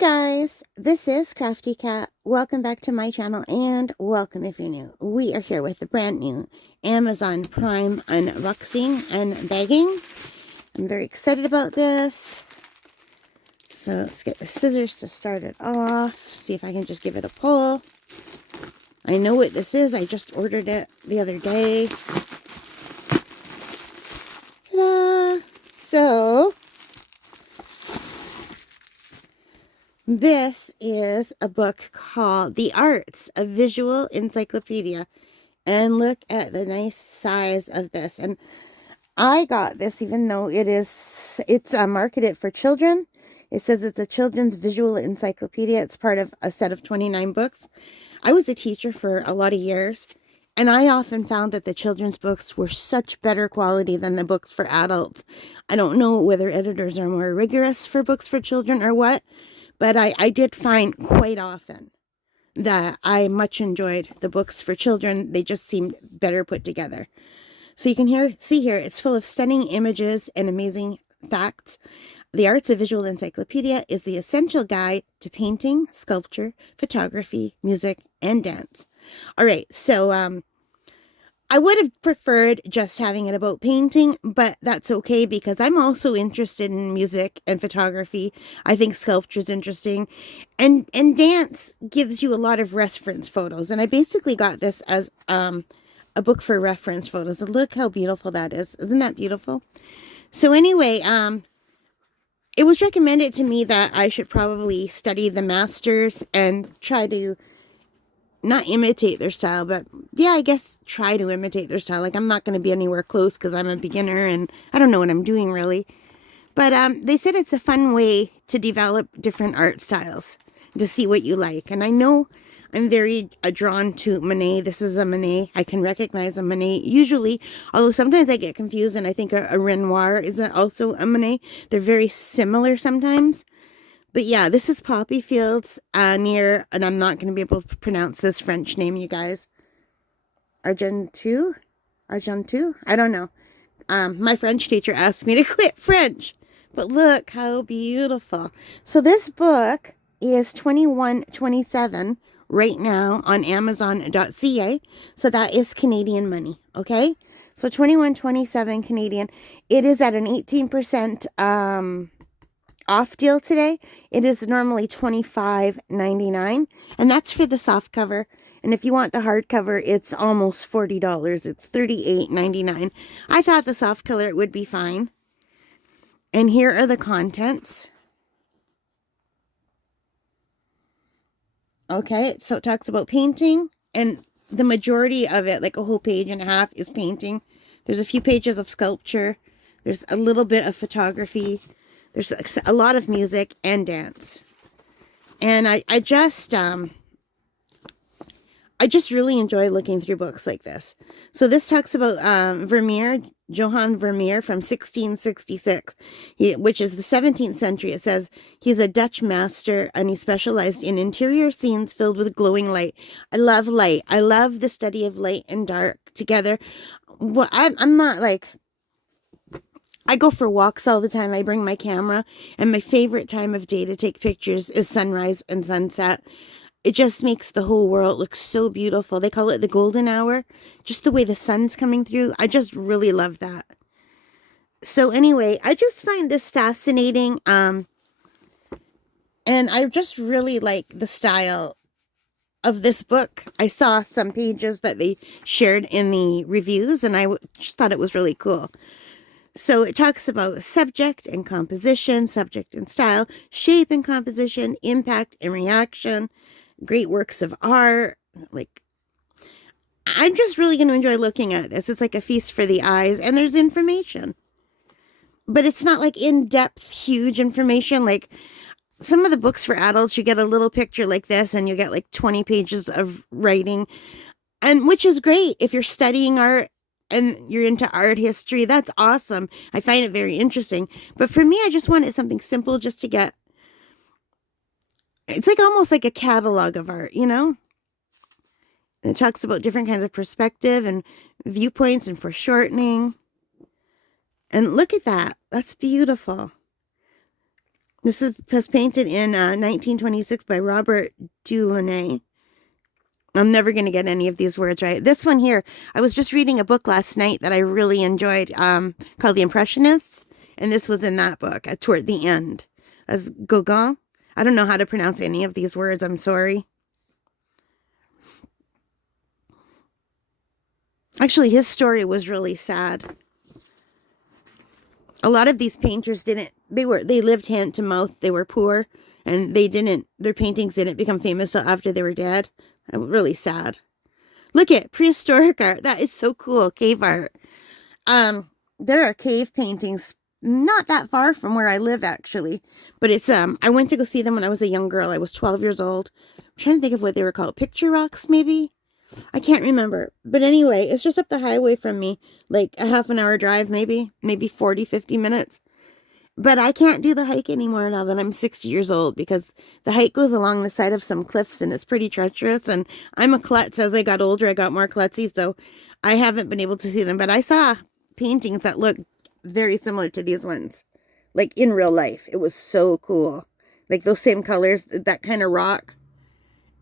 Guys, this is Crafty Cat. Welcome back to my channel and welcome if you're new. We are here with the brand new Amazon Prime unboxing and bagging. I'm very excited about this. So let's get the scissors to start it off. See if I can just give it a pull. I know what this is. I just ordered it the other day. Ta-da! So this is a book called The Arts, a Visual Encyclopedia. And look at the nice size of this. And I got this even though it's marketed for children. It says it's a children's visual encyclopedia. It's part of a set of 29 books. I was a teacher for a lot of years, and I often found that the children's books were such better quality than the books for adults. I don't know whether editors are more rigorous for books for children or what, but I did find quite often that I much enjoyed the books for children. They just seemed better put together. So you can see here, it's full of stunning images and amazing facts. The Arts, a Visual Encyclopedia is the essential guide to painting, sculpture, photography, music, and dance. All right, so I would have preferred just having it about painting, but that's okay because I'm also interested in music and photography. I think sculpture is interesting, and dance gives you a lot of reference photos. And I basically got this as a book for reference photos. And look how beautiful that is. Isn't that beautiful? So anyway, it was recommended to me that I should probably study the masters and try to not imitate their style, but yeah, I guess try to imitate their style. Like, I'm not going to be anywhere close because I'm a beginner and I don't know what I'm doing really. But they said it's a fun way to develop different art styles, to see what you like. And I know I'm very drawn to Monet. This is a Monet. I can recognize a Monet usually, although sometimes I get confused and I think a Renoir is also a Monet. They're very similar sometimes. But yeah, this is Poppy Fields near, and I'm not going to be able to pronounce this French name, you guys. Argentu? I don't know. My French teacher asked me to quit French. But look how beautiful. So this book is $21.27 right now on Amazon.ca. So that is Canadian money, okay? So $21.27 Canadian. It is at an 18% off deal today. It is normally $25.99, and that's for the soft cover. And if you want the hardcover, it's almost $40. It's $38.99. I thought the soft color would be fine. And here are the contents. Okay, so it talks about painting, and the majority of it, like a whole page and a half, is painting. There's a few pages of sculpture. There's a little bit of photography. There's a lot of music and dance. And I just really enjoy looking through books like this. So this talks about Vermeer, Johann Vermeer from 1666, which is the 17th century. It says he's a Dutch master and he specialized in interior scenes filled with glowing light. I love light. I love the study of light and dark together. Well, I'm not like... I go for walks all the time. I bring my camera, and my favorite time of day to take pictures is sunrise and sunset. It just makes the whole world look so beautiful. They call it the golden hour, just the way the sun's coming through. I just really love that. So anyway, I just find this fascinating, and I just really like the style of this book. I saw some pages that they shared in the reviews, and I just thought it was really cool. So it talks about subject and composition, subject and style, shape and composition, impact and reaction, great works of art. Like, I'm just really going to enjoy looking at this. It's like a feast for the eyes, and there's information. But it's not like in-depth, huge information. Like some of the books for adults, you get a little picture like this, and you get like 20 pages of writing, and which is great if you're studying art and you're into art history. That's awesome. I find it very interesting. But for me, I just wanted something simple just to get... It's like almost like a catalog of art, you know? And it talks about different kinds of perspective and viewpoints and foreshortening. And look at that. That's beautiful. This was painted in 1926 by Robert Delaunay. I'm never going to get any of these words right. This one here, I was just reading a book last night that I really enjoyed called The Impressionists. And this was in that book toward the end. As Gauguin. I don't know how to pronounce any of these words. I'm sorry. Actually, his story was really sad. A lot of these painters they lived hand to mouth. They were poor and their paintings didn't become famous until after they were dead. Really sad. Look at prehistoric art. That is so cool. Cave art. There are cave paintings not that far from where I live, actually. But it's, I went to go see them when I was a young girl. I was 12 years old. I'm trying to think of what they were called. Picture rocks, maybe? I can't remember. But anyway, it's just up the highway from me. Like a half an hour drive, maybe 40, 50 minutes. But I can't do the hike anymore now that I'm 60 years old because the hike goes along the side of some cliffs and it's pretty treacherous. And I'm a klutz. As I got older, I got more klutzy, so I haven't been able to see them. But I saw paintings that look very similar to these ones, like in real life. It was so cool. Like those same colors, that kind of rock.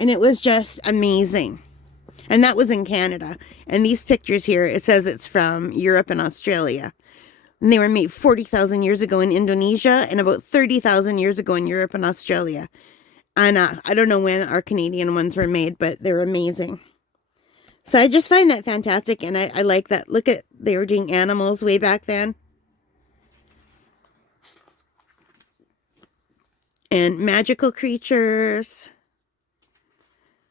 And it was just amazing. And that was in Canada. And these pictures here, it says it's from Europe and Australia. And they were made 40,000 years ago in Indonesia and about 30,000 years ago in Europe and Australia. And I don't know when our Canadian ones were made, but they're amazing. So I just find that fantastic. And I like that. Look at, they were doing animals way back then. And magical creatures.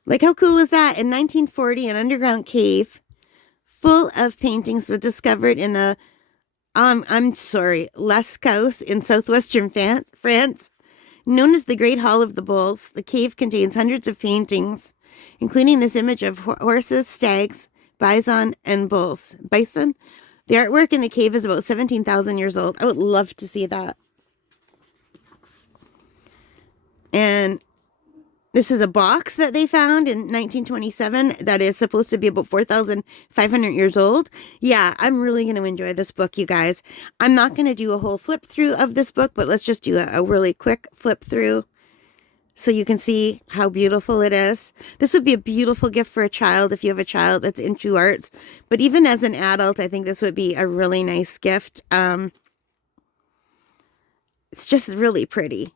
Like how cool is that? In 1940, an underground cave full of paintings was discovered in the Lascaux in southwestern France. Known as the Great Hall of the Bulls, the cave contains hundreds of paintings, including this image of horses, stags, bison, and bulls. Bison? The artwork in the cave is about 17,000 years old. I would love to see that. And this is a box that they found in 1927 that is supposed to be about 4,500 years old. Yeah, I'm really going to enjoy this book, you guys. I'm not going to do a whole flip through of this book, but let's just do a really quick flip through so you can see how beautiful it is. This would be a beautiful gift for a child if you have a child that's into arts. But even as an adult, I think this would be a really nice gift. It's just really pretty.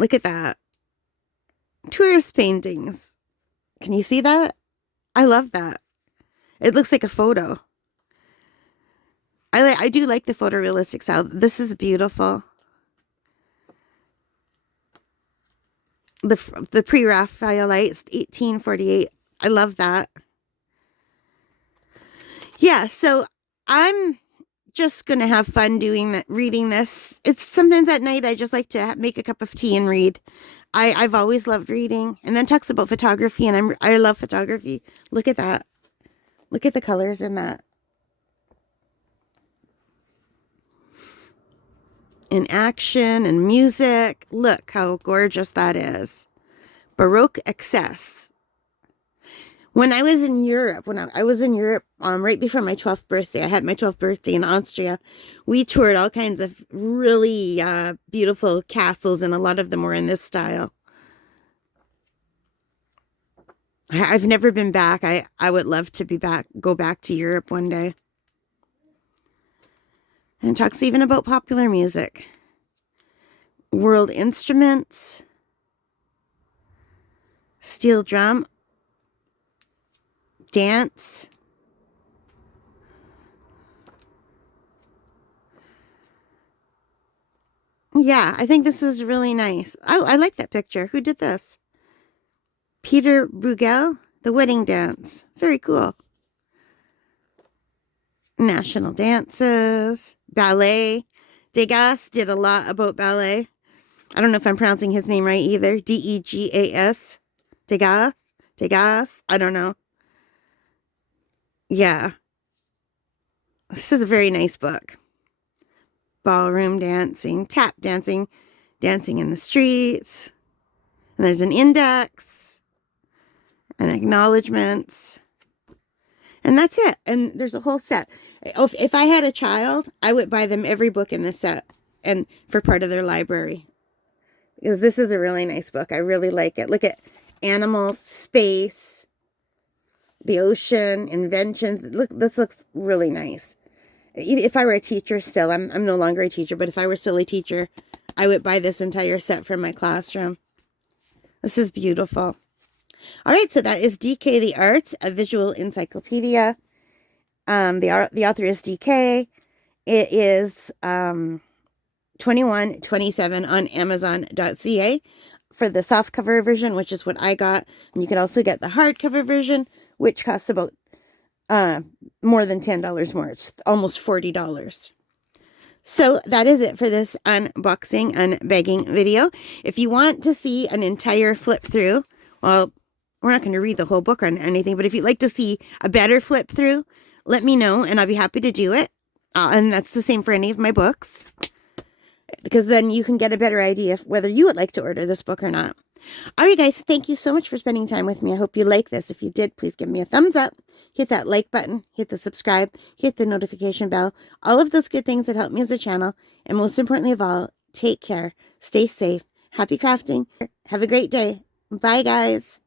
Look at that. Tourist paintings. Can you see that? I love that. It looks like a photo. I do like the photorealistic style. This is beautiful. The pre-Raphaelites, 1848. I love that. Yeah, so I'm just going to have fun doing that, reading this. It's sometimes at night I just like to make a cup of tea and read. I've always loved reading. And then talks about photography, and I love photography. Look at that. Look at the colors in that. And action and music. Look how gorgeous that is. Baroque excess. When I was in Europe, right before my 12th birthday, I had my 12th birthday in Austria. We toured all kinds of really beautiful castles, and a lot of them were in this style. I've never been back. I would love to go back to Europe one day. And talks even about popular music. World instruments. Steel drum. Dance. Yeah, I think this is really nice. I like that picture. Who did this? Peter Bruegel, The Wedding Dance. Very cool. National dances, ballet. Degas did a lot about ballet. I don't know if I'm pronouncing his name right either. Degas. Degas. I don't know. Yeah. This is a very nice book. Ballroom dancing, tap dancing, dancing in the streets. And there's an index and acknowledgements. And that's it. And there's a whole set. If I had a child, I would buy them every book in this set. and for part of their library. Because this is a really nice book. I really like it. Look at animals, space, the ocean, inventions. Look, this looks really nice. If I were a teacher still, I'm no longer a teacher, but if I were still a teacher, I would buy this entire set for my classroom. This is beautiful. All right, so that is DK the Arts, a visual encyclopedia. The author is DK. It is $21.27 on Amazon.ca for the softcover version, which is what I got. And you can also get the hardcover version, which costs about more than $10 more. It's almost $40. So that is it for this unboxing and bagging video. If you want to see an entire flip through, well, we're not going to read the whole book or anything, but if you'd like to see a better flip through, let me know and I'll be happy to do it. And that's the same for any of my books, because then you can get a better idea of whether you would like to order this book or not. All right, guys, thank you so much for spending time with me. I hope you like this. If you did, please give me a thumbs up. Hit that like button, hit the subscribe, hit the notification bell. All of those good things that help me as a channel. And most importantly of all, take care, stay safe, happy crafting. Have a great day. Bye, guys.